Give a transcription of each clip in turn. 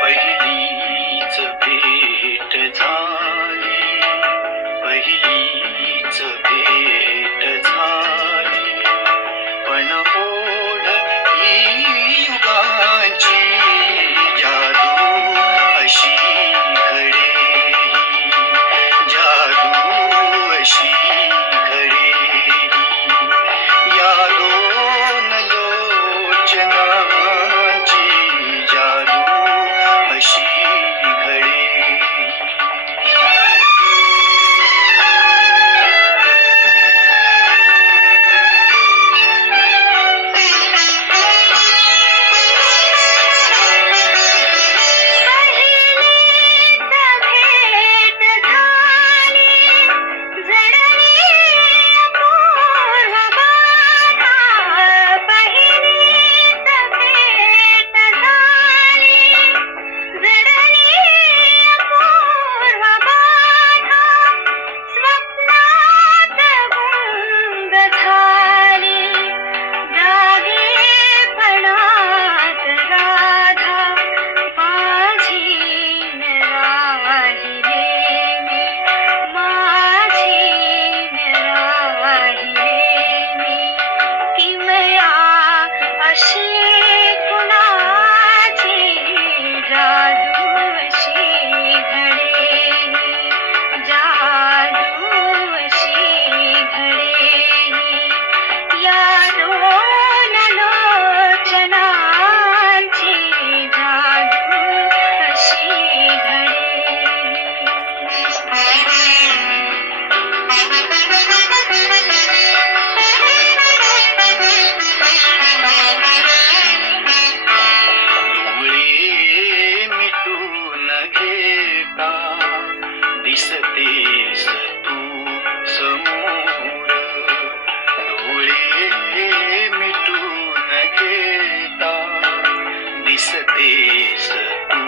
पहिलीच भेट झाली, पहिलीच भेट झाली, पण ओढ ही युगांची जादू अशी घडे, जादू अशी घडे, या दोन लोचनांची जादू अशी घडे. दिसतेस तू समोर, डोळे मिटून घेता, दिसतेस तू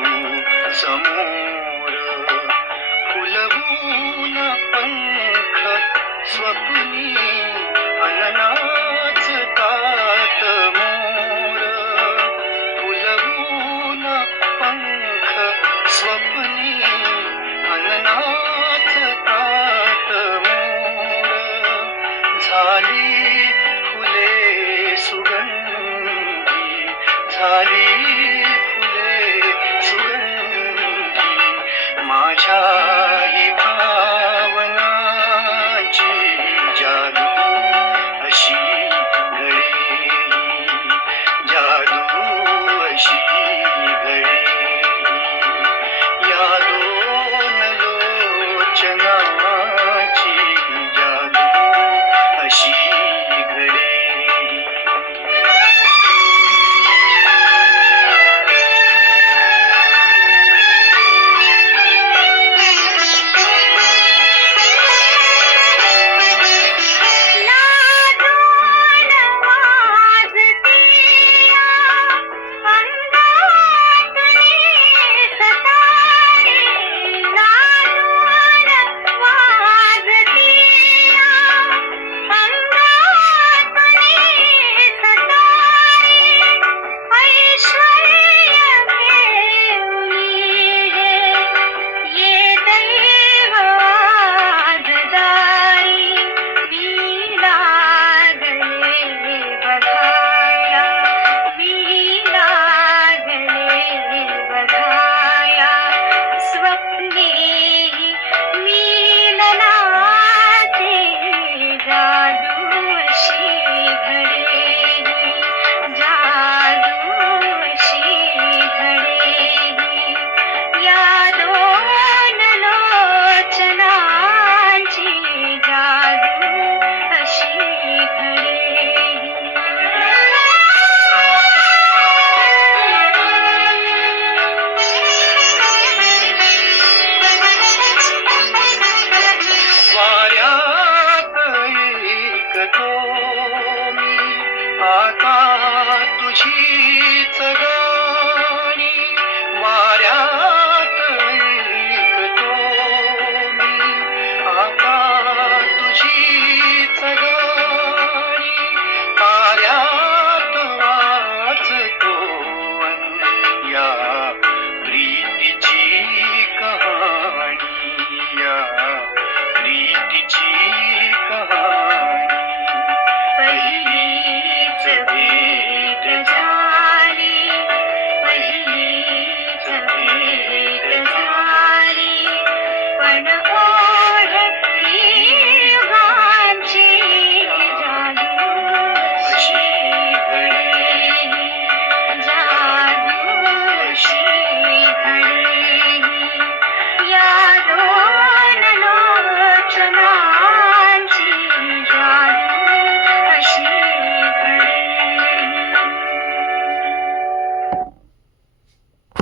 समोर, फुलवून पंख स्वप्नी अननाच तात मोर, फुलवून पंख स्वप्नी अननाच तात मोर, झाली फुले सुगंधी, झाली फुले सुगंधी, माझ्या ही भावनाची जादू अशी घडे, जादू अशी घडे, या दोन लोचनाची जादू अशी घडे. या